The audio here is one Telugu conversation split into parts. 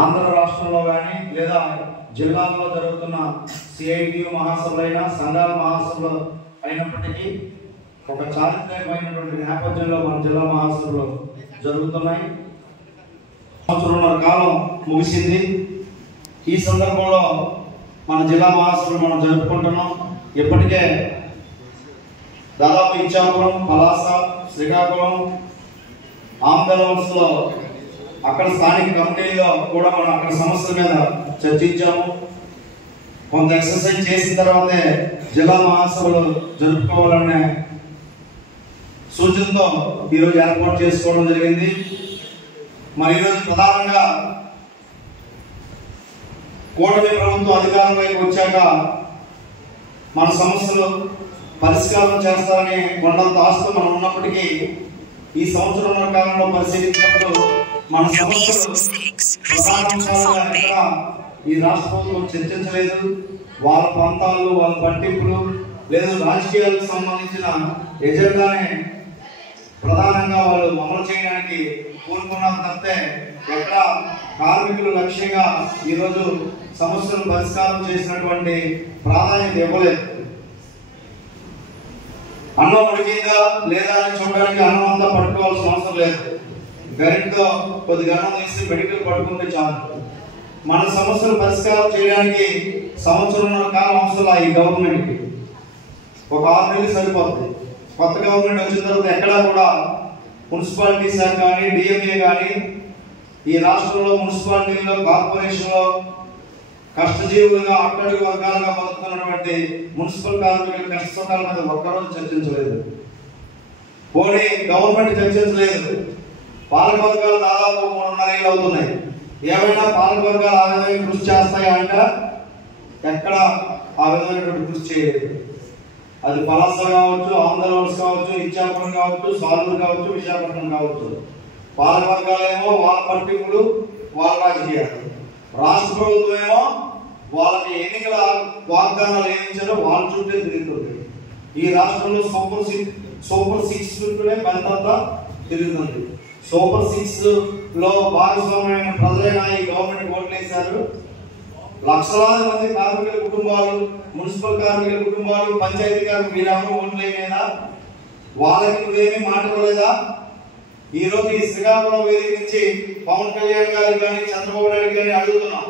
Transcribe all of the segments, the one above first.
ఆంధ్ర రాష్ట్రంలో కానీ లేదా జిల్లాల్లో జరుగుతున్న సిఐటియు మహాసభలైన సంఘాల మహాసభలు అయినప్పటికీ ఒక చారిత్రకమైనటువంటి నేపథ్యంలో మన జిల్లా మహాసభలు జరుగుతున్నాయి. సంవత్సరంన్నర కాలం ముగిసింది. ఈ సందర్భంలో మన జిల్లా మహాసభలు మనం జరుపుకుంటున్నాం. ఇప్పటికే దాదాపు ఇచ్చాపురం, పలాస, శ్రీకాకుళం, ఆంధ్రలో అక్కడ స్థానిక కమిటీలో కూడా మనం అక్కడ సమస్యల మీద చర్చించాము. కొంత ఎక్సర్సైజ్ చేసిన తర్వాతే జిల్లా మహాసభలు జరుపుకోవాలనే సూచనతో ఈరోజు ఏర్పాటు చేసుకోవడం జరిగింది. మరి ఈరోజు ప్రధానంగా కూటమి ప్రభుత్వం అధికారంలోకి వచ్చాక మన సమస్యలు పరిష్కారం చేస్తారని కొండంత ఆశతో మనం ఉన్నప్పటికీ ఈ సంవత్సరం కాలంలో పరిశీలించినప్పుడు మన సమస్యలు ఈ రాష్ట్ర ప్రభుత్వం చర్చించలేదు. వాళ్ళ ప్రాంతాలు, వాళ్ళ పట్టింపులు లేదు, రాజకీయాలకు సంబంధించిన ఎజెండానే ప్రధానంగా వాళ్ళు అమలు చేయడానికి కోరుకున్నారు తప్పితే ఎక్కడ కార్మికుల లక్ష్యంగా ఈరోజు సమస్యలు పరిష్కారం చేసినటువంటి ప్రాధాన్యత ఇవ్వలేదు. అన్నం ఉడికిందా లేదా అని చూడడానికి అన్నం అంతా పట్టుకోవాల్సిన అవసరం లేదు. గరిటతో కొద్దిగా అన్నం తీసి మెడికల్ పట్టుకుంటే చాలు. మన సమస్యలు పరిష్కారం చేయడానికి సంవత్సరంన్నర కాలం అవసరం. ఈ గవర్నమెంట్కి ఒక 6 నెలలు సరిపోతుంది. కొత్త గవర్నమెంట్ వచ్చిన తర్వాత ఎక్కడా కూడా మున్సిపాలిటీ శాఖ కానీ, డిఎంఏ కానీ, ఈ రాష్ట్రంలో మున్సిపాలిటీలో, కార్పొరేషన్లో కష్టజీవులుగా అట్టడుగు వర్గాలుగా బతుకుతున్నటువంటి మున్సిపల్ కార్మికుల కష్టసుఖాల మీద ఒక్కరోజు చర్చించలేదు. పోనీ గవర్నమెంట్ చర్చించలేదు. పాలకవర్గాలు దాదాపు 3.5 ఏళ్ళు అవుతున్నాయి. ఏమైనా పాలకవర్గాలు ఆ విధంగా కృషి చేస్తాయా అంట ఎక్కడ ఆ విధమైనటువంటి కృషి చేయలేదు. అది పలాస కావచ్చు, ఆంధ్రప్రదేశ్ కావచ్చు, ఇచ్చాపురం కావచ్చు, సాలూరు కావచ్చు, విశాఖపట్నం కావచ్చు. పాలకవర్గాలేమో వాళ్ళ పట్టింపులు, వాళ్ళ రాజకీయాలు. రాష్ట్ర ప్రభుత్వం ఏమో వాళ్ళకి ఎన్నికల వాగ్దానాలు ఏమిచ్చారో వాళ్ళ చుట్టే తిరుగుతుంది. ఈ రాష్ట్రంలో సూపర్ 6 చుట్టూనే బంతంతా తిరుగుతుంది. సూపర్ 6 లో భాగస్వామ్యమైన ప్రజలైన ఈ గవర్నమెంట్ ఓట్లు వేశారు. లక్షలాది మంది కార్మికుల కుటుంబాలు, మున్సిపల్ కార్మికుల కుటుంబాలు, పంచాయతీ కార్మికులు వీరెవరూ ఓట్లు వేయలేదా? వాళ్ళకి నువ్వేమీ మాట్లాడలేదా? ఈ రోజు ఈ శ్రీకాకుళం వేదిక నుంచి పవన్ కళ్యాణ్ గారు కానీ, చంద్రబాబు నాయుడు గారిని అడుగుతున్నాం.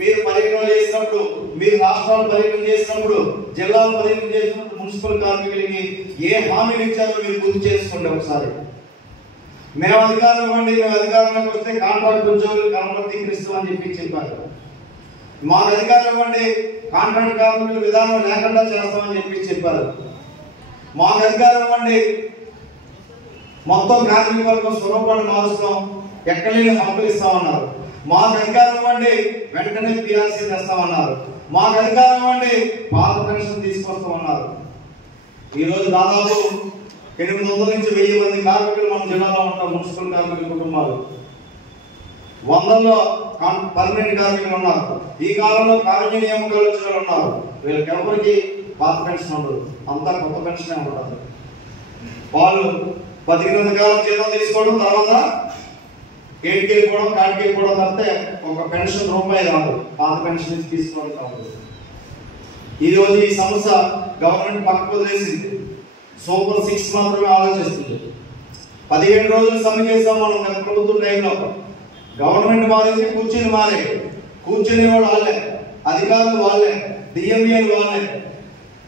మీరు పర్యటన చేసినప్పుడు, మీరు రాష్ట్రాలు పర్యటన చేసినప్పుడు, జిల్లాలు పర్యటన చేసినప్పుడు మున్సిపల్ కార్మికులకి ఏ హామీలు ఇచ్చారో మీరు గుర్తు చేసుకోండి ఒకసారి. మేము అధికారం ఇవ్వండి, మేము అధికారంలోకి వస్తే కాంట్రాక్ట్ ఉద్యోగులు క్రమబద్ధీకరిస్తామని చెప్పారు. మాకు అధికారం ఇవ్వండి, కాంట్రాక్ట్ కార్మికుల విధానం లేకుండా చేస్తామని చెప్పారు. మాకు అధికారం ఇవ్వండి, మొత్తం కార్మిక వర్గం స్వరూపాన్ని మారుస్తాం, ఎక్కడలేని హక్కులు ఇస్తామన్నారు. మాకు అధికారం ఇవ్వండి, వెంటనే పిఆర్సీ తెస్తామన్నారు. మాకు అధికారం ఇవ్వండి, పాత పెన్షన్ తీసుకొస్తామన్నారు. ఈరోజు దాదాపు 800 నుంచి 1000 మంది కార్మికులు మన జిల్లాలో ఉంటాం. మున్సిపల్ కార్మికుల కుటుంబాలు 100లో పర్మనెంట్ కార్మికులు ఉన్నారు. ఈ కాలంలో కారుణ్య నియామకాలు వచ్చిన వాళ్ళు ఉన్నారు. వీళ్ళకి ఎవరికి పాత పెన్షన్ ఉండదు, అంతా కొత్త పెన్షన్ ఉంటుంది. వాళ్ళు బతికినంత కాలం జీతం తీసుకోవడం, తర్వాత ఏటికి వెళ్ళిపోవడం, కాటికి వెళ్ళిపోవడం తప్పితే ఒక పెన్షన్ రూపాయి రాదు. పాత పెన్షన్ తీసుకోవడం కాదు. ఈరోజు ఈ సమస్య గవర్నమెంట్ పక్కకు వదిలేసింది. సూపర్ 6 మాత్రమే ఆలోచిస్తుంది. 17 రోజులు సమ్మె చేసాం మనం ప్రభుత్వం టైంలో. గవర్నమెంట్ మారింది, కూర్చుని మారే. కూర్చుని వాడు వాళ్ళే, అధికారులు వాళ్ళే, డిఎంఏలు వాళ్ళే.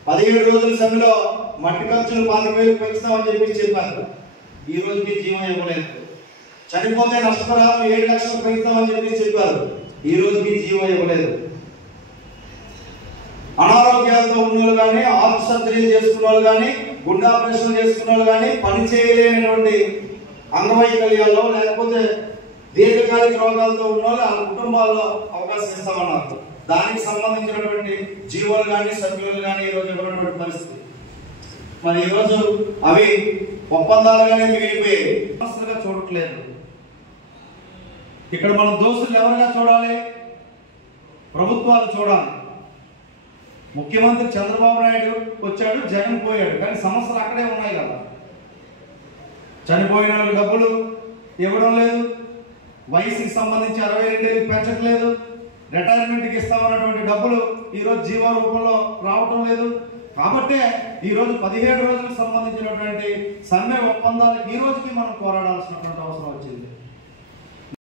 17 రోజుల సమ్మెలో మట్టి ఖర్చులు 25,000 పెంచుతామని చెప్పారు. ఈ రోజుకి జీవం ఇవ్వలేదు. చనిపోతే నష్టపరిహారం 7 లక్షలు పెంచుతామని చెప్పారు. ఈ రోజుకి జీవం ఇవ్వలేదు. అనారోగ్యాలతో ఉన్న వాళ్ళు కానీ, హార్ట్ సర్జరీ చేసుకున్న వాళ్ళు కానీ, గుండె ఆపరేషన్ చేసుకున్న వాళ్ళు కానీ, పని చేయలేనటువంటి అంగవైకల్యాల్లో లేకపోతే దీర్ఘకాలిక రోగాలతో ఉన్న వాళ్ళు ఆ కుటుంబాల్లో అవకాశం ఇస్తామన్నారు. దానికి సంబంధించినటువంటి జీవోలు కానీ, సభ్యులు కానీ ఈరోజు ఇవ్వనటువంటి పరిస్థితి. మరి ఈరోజు అవి ఒప్పందాలుగానే మిగిలిపోయి సమస్యలుగా చూడట్లేదు. ఇక్కడ మనం దోస్తులు ఎవరుగా చూడాలి? ప్రభుత్వాలు చూడాలి. ముఖ్యమంత్రి చంద్రబాబు నాయుడు వచ్చాడు, జగన్ పోయాడు, కానీ సమస్యలు అక్కడే ఉన్నాయి కదా. చనిపోయిన డబ్బులు ఇవ్వడం లేదు, వయసుకి సంబంధించి 62 ఏళ్ళకి పెంచట్లేదు, రిటైర్మెంట్కి ఇస్తామన్నటువంటి డబ్బులు ఈరోజు జీవో రూపంలో రావటం లేదు. కాబట్టే ఈరోజు 17 రోజులకు సంబంధించినటువంటి సమ్మె ఒప్పందాలకు ఈ రోజుకి మనం పోరాడాల్సినటువంటి అవసరం వచ్చింది.